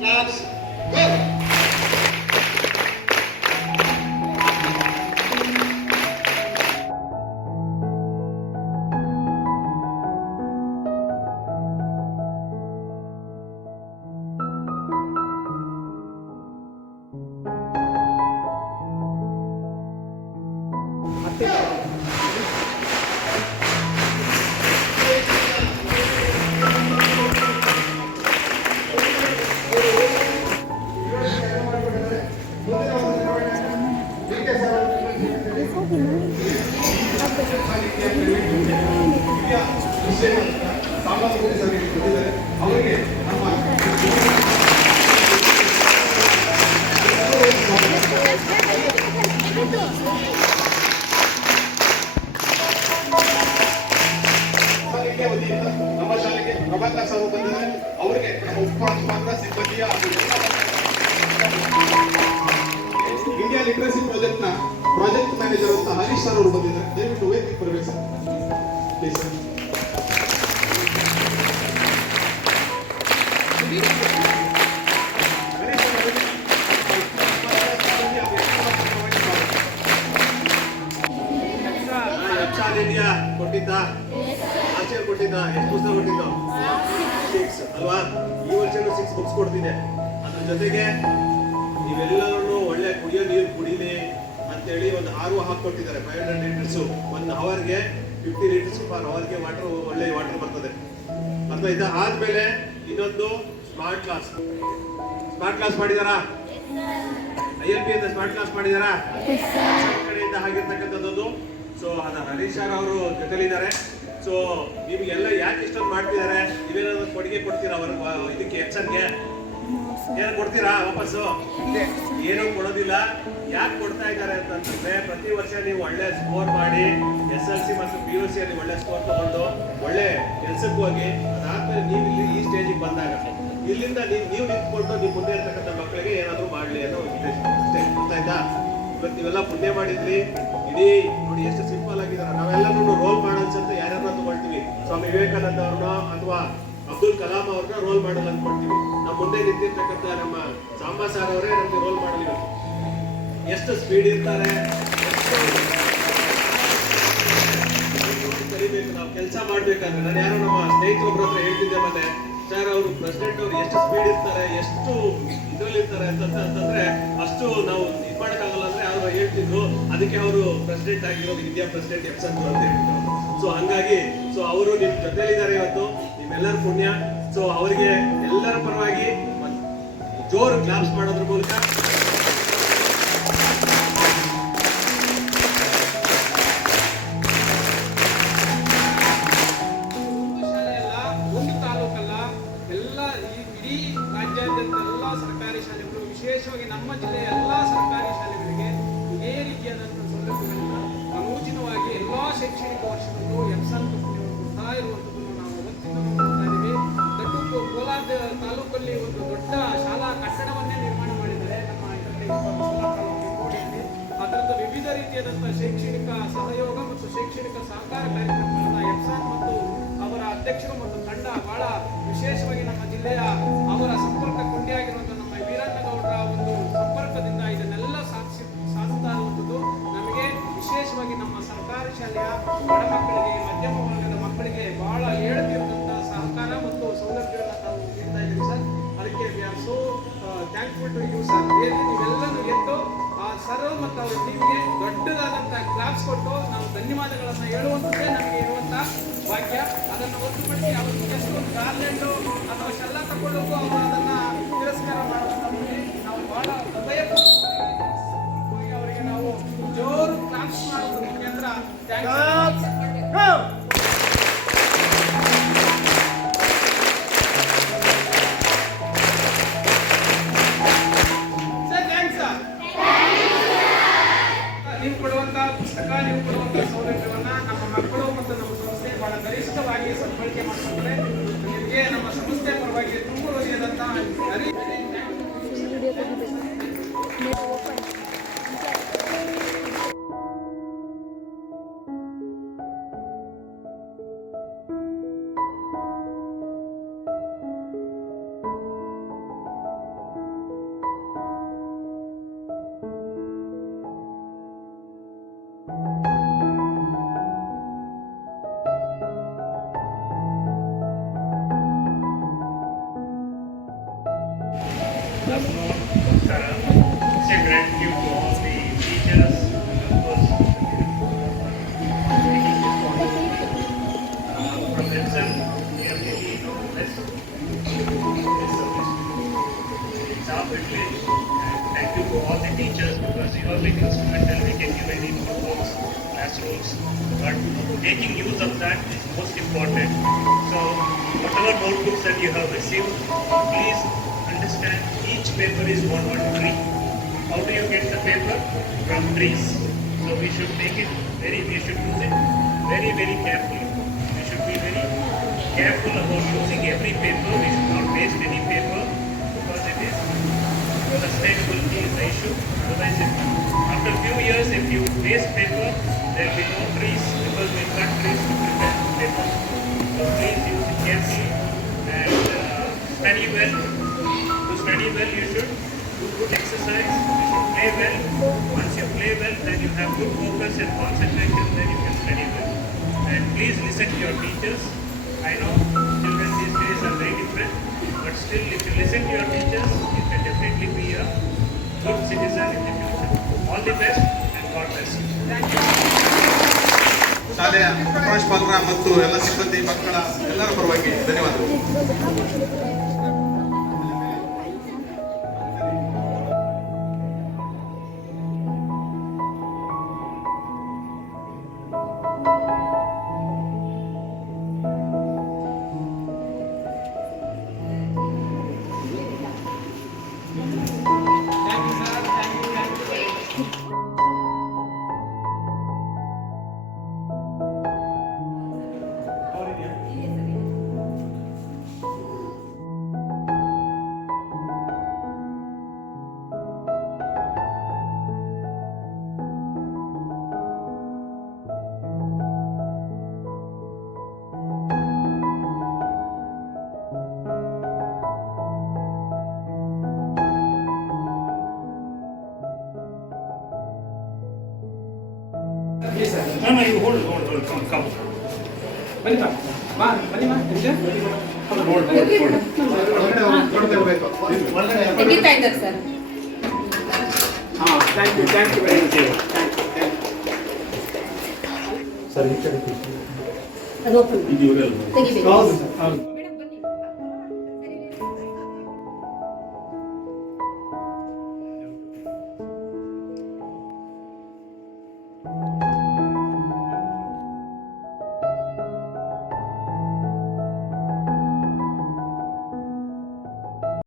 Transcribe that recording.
Claps. Go. ನಮ್ಮ ಶಾಲೆಗೆ Prabhakar sir ಬಂದಿದ್ದಾರೆ. ಅವರಿಗೆ ನಮ್ಮ ಉಪಪ್ರಾಂಶುಪಾಲರ ಸಿಬ್ಬಂದಿಯ ಇಂಡಿಯಾ ಲಿಟರಸಿ ಪ್ರಾಜೆಕ್ಟ್ ನ ಪ್ರಾಜೆಕ್ಟ್ ಮ್ಯಾನೇಜರ್ ಅಂತ ಹರೀಶ್ ಸರ್ ಅವರು ಬಂದಿದ್ದಾರೆ. ದಯವಿಟ್ಟು ವೇದಿಕೆ ಬರಬೇಕು ಸರ್, ಪ್ಲೀಸ್ ಸರ್. ಕೊಟ್ಟಿದ್ದ ಆಚೆ ಕೊಟ್ಟಿದ್ದ ಎಷ್ಟು ಪುಸ್ತಕ ಕೊಟ್ಟಿದ್ದ 6 ಅಲ್ವಾ? ಈ ವರ್ಷನೂ 6 ಬುಕ್ಸ್ ಕೊಡ್ತಿದ್ದೆ. ಅದ್ರ ಜೊತೆಗೆ ನೀವೆಲ್ಲರೂ ಒಳ್ಳೆ ಕುಡಿಯೋ ನೀರು ಕುಡಿಲಿ ಅಂತೇಳಿ ಒಂದು RO ಹಾಕೊಟ್ಟಿದ್ದಾರೆ. 500 ಲೀಟರ್ಸ್ 1 ಅವರ್ಗೆ 50 ಲೀಟರ್ಸ್ ಪರ್ ಅವರ್ಗೆ ವಾಟರ್, ಒಳ್ಳೆ ವಾಟರ್ ಬರ್ತದೆ. ಅರ್ಥ ಆಯ್ತಾ? ಆದ್ಮೇಲೆ ಇನ್ನೊಂದು ಸ್ಮಾರ್ಟ್ ಕ್ಲಾಸ್ ಮಾಡಿದಾರಾ? ILP ಅಂತ ಸ್ಮಾರ್ಟ್ ಕ್ಲಾಸ್ ಮಾಡಿದಾರಾ? ಕಡೆಯಿಂದ ಆಗಿರ್ತಕ್ಕಂಥದ್ದು. ಸೊ ಅದ ಹರೀಶ್ ಸರ್ ಅವರು ಜೊತೆಲಿದ್ದಾರೆ. ಸೊ ನಿಮಗೆಲ್ಲ ಯಾಕೆ ಇಷ್ಟೊಂದು ಮಾಡ್ತಿದ್ದಾರೆ? ನೀವೇನಾದ್ರು ಕೊಡುಗೆ ಕೊಡ್ತೀರಾ ಇದಕ್ಕೆ ಎಕ್ಸನ್ಗೆ? ಏನು ಕೊಡ್ತೀರಾ ವಾಪಸ್ಸು? ಏನೂ ಕೊಡೋದಿಲ್ಲ. ಯಾಕೆ ಕೊಡ್ತಾ ಇದ್ದಾರೆ ಅಂತಂದ್ರೆ, ಪ್ರತಿ ವರ್ಷ ನೀವು ಒಳ್ಳೆ ಸ್ಕೋರ್ ಮಾಡಿ SLC ಮತ್ತು PUC ಅಲ್ಲಿ ಒಳ್ಳೆ ಸ್ಕೋರ್ ತಗೊಂಡು ಒಳ್ಳೆ ಕೆಲಸಕ್ಕೆ ಹೋಗಿ ಅದಾದ್ಮೇಲೆ ನೀವು ಇಲ್ಲಿ ಈ ಸ್ಟೇಜಿಗೆ ಬಂದಾಗ ಇಲ್ಲಿಂದ ನೀವು ನಿಂತ್ಕೊಂಡು ನೀವು ಮುಂದೆ ಇರ್ತಕ್ಕಂಥ ಮಕ್ಕಳಿಗೆ ಏನಾದರೂ ಮಾಡಲಿ ಅನ್ನೋ ಉದ್ದೇಶ ಅಷ್ಟೇ. ಗೊತ್ತಾಯ್ತಾ? ಇವತ್ತು ನೀವೆಲ್ಲ ಪುಣ್ಯ ಮಾಡಿದ್ರಿ. ಇಡೀ ನೋಡಿ ಎಷ್ಟು ಸಿಂಪಲ್ ಆಗಿದ್ದಾರೆ. ನಾವೆಲ್ಲರೂ ರೋಲ್ ಮಾಡಲ್ಸ್ ಅಂತ ಯಾರ್ಯಾರನ್ನ ತಗೊಳ್ತೀವಿ. ಸ್ವಾಮಿ ವಿವೇಕಾನಂದ ಅವ್ರನ್ನ ಅಥವಾ ಅಬ್ದುಲ್ ಕಲಾಂ ಅವ್ರನ್ನ ರೋಲ್ ಮಾಡಲ್ ಅಂದ್ಕೊಳ್ತೀವಿ. ನಮ್ಮ ಮುಂದೆ ನಿಂತಿರ್ತಕ್ಕಂಥ ನಮ್ಮ ಸಾಂಬಾ ಸಾರ್ ಅವರೇ ನಮ್ಗೆ ರೋಲ್ ಮಾಡಲ್. ಎಷ್ಟು ಸ್ಪೀಡ್ ಇರ್ತಾರೆ, ಕಲಿಬೇಕು ನಾವು ಕೆಲಸ ಮಾಡ್ಬೇಕಾದ್ರೆ. ನಾನು ಯಾರೋ ನಮ್ಮ ಸ್ನೇಹಿತರೊಬ್ಬರ ಹತ್ರ ಹೇಳ್ತಿದ್ದೆ ಮತ್ತೆ, ಸರ್ ಅವರು ಪ್ರೆಸಿಡೆಂಟ್ ಅವರು ಎಷ್ಟು ಸ್ಪೀಡ್ ಇರ್ತಾರೆ, ಎಷ್ಟು ಇದ್ರಲ್ಲಿ ಇರ್ತಾರೆ ಅಂತಂದ್ರೆ ಅಷ್ಟು ನಾವು ಇದು ಮಾಡೋಕ್ಕಾಗಲ್ಲ ಅಂದ್ರೆ ಅವರು ಹೇಳ್ತಿದ್ರು. ಅದಕ್ಕೆ ಅವರು ಪ್ರೆಸಿಡೆಂಟ್ ಆಗಿರೋದು ಇಂಡಿಯಾ ಪ್ರೆಸಿಡೆಂಟ್ ಎಪ್ಸನ್ ಅಂತ ಹೇಳ್ತಿದ್ರು. ಸೊ ಹಂಗಾಗಿ ಅವರು ನಿಮ್ ಜೊತೆಲಿದ್ದಾರೆ ಇವತ್ತು, ನಿಮ್ಮೆಲ್ಲರ ಪುಣ್ಯ. ಸೊ ಅವರಿಗೆ ಎಲ್ಲರ ಪರವಾಗಿ ಜೋರು ಕ್ಲಾಪ್ಸ್ ಮಾಡೋದ್ರ ಮೂಲಕ ವಿಶೇಷವಾಗಿ ನಮ್ಮ ಜಿಲ್ಲೆಯ ಎಲ್ಲ ಸರ್ಕಾರಿ ಶಾಲೆಗಳಿಗೆ ಇದೇ ರೀತಿಯಾದಂತಹ ಸೌಲಭ್ಯಗಳನ್ನು ಅನೂಚಿತವಾಗಿ ಎಲ್ಲ ಶೈಕ್ಷಣಿಕ ವರ್ಷದಲ್ಲೂ ಎಪ್ಸನ್ ಕೊಡ್ತಾ ಇರುವಂಥದ್ದನ್ನು ನಾವು ಅವತ್ತಿಂದ ನೋಡ್ತಾ ಇದ್ದೀವಿ. ದಟ್ಟು ಕೋಲಾರ ತಾಲೂಕಲ್ಲಿ ಒಂದು ದೊಡ್ಡ ಶಾಲಾ ಕಟ್ಟಡವನ್ನೇ ನಿರ್ಮಾಣ ಮಾಡಿದ್ದಾರೆ ನಮ್ಮ ಇದರಲ್ಲಿ ಕೋಟೆಯಲ್ಲಿ. ಅದರಿಂದ ವಿವಿಧ ರೀತಿಯಾದಂತಹ ಶೈಕ್ಷಣಿಕ ಸಹಯೋಗ ಮತ್ತು ಶೈಕ್ಷಣಿಕ ಸಹಕಾರ ಕಾರ್ಯಕ್ರಮಗಳನ್ನ ಎಪ್ಸನ್ ಮತ್ತು ಅವರ ಅಧ್ಯಕ್ಷರು ಮತ್ತು ತಂಡ ಬಹಳ ವಿಶೇಷವಾಗಿ ನಮ್ಮ ಜಿಲ್ಲೆಯ ಅವರ ಸಂಪರ್ಕ ಕೊಂಡಿಯಾಗಿರುವಂತಹ ನಮ್ಮ ವೀರಣ್ಣಗೌಡರ ಒಂದು ಸಂಪರ್ಕದಿಂದ ಇದನ್ನೆಲ್ಲ ಸಾಧಿಸ್ತಾ ಇರುವಂಥದ್ದು. ನಮಗೆ ವಿಶೇಷವಾಗಿ ನಮ್ಮ ಸರ್ಕಾರಿ ಶಾಲೆಯ ಬಡ ಮಕ್ಕಳಿಗೆ, ಮಧ್ಯಮ ವರ್ಗದ ಮಕ್ಕಳಿಗೆ ಬಹಳ ಹೇಳ್ತಿರುವಂತಹ ಸಹಕಾರ ಮತ್ತು ಸೌಲಭ್ಯಗಳನ್ನು ನಾವು ನೀಡ್ತಾ ಇದ್ದೀವಿ ಸರ್. ಅದಕ್ಕೆ we are so thankful to you sir. ನೀವೆಲ್ಲರೂ ಎದ್ದು ಆ ಸರ್ ಮತ್ತು ಅವ್ರ ಟೀಮ್ಗೆ ದೊಡ್ಡದಾದಂತಹ ಕ್ಲಾಪ್ಸ್ ಕೊಟ್ಟು ನಾವು ಧನ್ಯವಾದಗಳನ್ನು ಹೇಳುವಂಥದ್ದೇ ನಮಗೆ ಇರುವಂತಹ ಭಾಗ್ಯ. ಅದನ್ನು ಹೊರತುಪಡಿಸಿ ಅವರಿಗೆ ಜಸ್ಟ್ ಒಂದು ಗಾರ್ಲೆಂಡು ಅಥವಾ ಶೆಲ್ಲ ತಗೊಳ್ಳೋಕ್ಕೂ ಅವರು ಅದನ್ನ ತಿರಸ್ಕಾರ ಮಾಡೋದಕ್ಕೆ ನಾವು ಬಹಳ ಹೃದಯಪೂರ್ವಕವಾಗಿ ಅವರಿಗೆ ನಾವು ಜೋರು ಕ್ಲಾಪ್ಸ್ ಮಾಡೋದು ಮುಖ್ಯಂದ್ರ. ನೀವು ಕೊಡುವಂತಹ ಪುಸ್ತಕ, ನೀವು ಕೊಡುವಂತಹ ಸೌಲಭ್ಯವನ್ನ ನಮ್ಮ ಮಕ್ಕಳು ಮತ್ತು ನಮ್ಮ ಸಂಸ್ಥೆ ಬಹಳ ಗರಿಷ್ಠವಾಗಿ ಸದ್ಬಳಕೆ ಮಾಡಿಕೊಂಡ್ರೆ ನಿಮಗೆ ನಮ್ಮ ಸಂಸ್ಥೆ ಪರವಾಗಿ ತುಂಬ ಹೃದಯದಂತಹ us know, say gratitude to all the teachers and of course taking responsibility. From Epson, we have really blessed this service. It's our privilege and thank you to all the teachers because you have been instrumental. We can give any notebooks, classrooms, but making use of that is most important. So whatever notebooks that you have received, please understand each paper is one tree. How do you get the paper? From trees. So we should make it we should use it very, very carefully. We should be very careful about using every paper. We should not waste any paper because it is sustainability is the issue. Otherwise, after a few years, if you waste paper, there will be no trees because we cut trees to prepare paper. So please use it carefully and study well. To study well, you should do good exercise. You should play well. Once you play well, then you have good focus and concentration. Then you can study well. And please listen to your teachers. I know children these days are very different, but still, if you listen to your teachers, you can definitely be a good citizen in the future. All the best and God bless you. Thank you. ಶಾಲೆಯ ಪ್ರಾಂಶುಪಾಲರ ಮತ್ತು ಎಲ್ಲ ಸಿಬ್ಬಂದಿ ಮಕ್ಕಳ ಎಲ್ಲರ ಪರವಾಗಿ ಧನ್ಯವಾದಗಳು. Thank you, sir. Thank you very much. Yes, sir. No, you hold, come. ಬನ್ನಿ ಮಾ ನಿಜ Hold. ತೆಗಿತಾ ಇದ್ದಾರೆ ಸರ್. ಹಾಂ thank you very much thank you ಅದು ಓಪನ್ ತೆಗಿಬೇಕು. ಹೌದು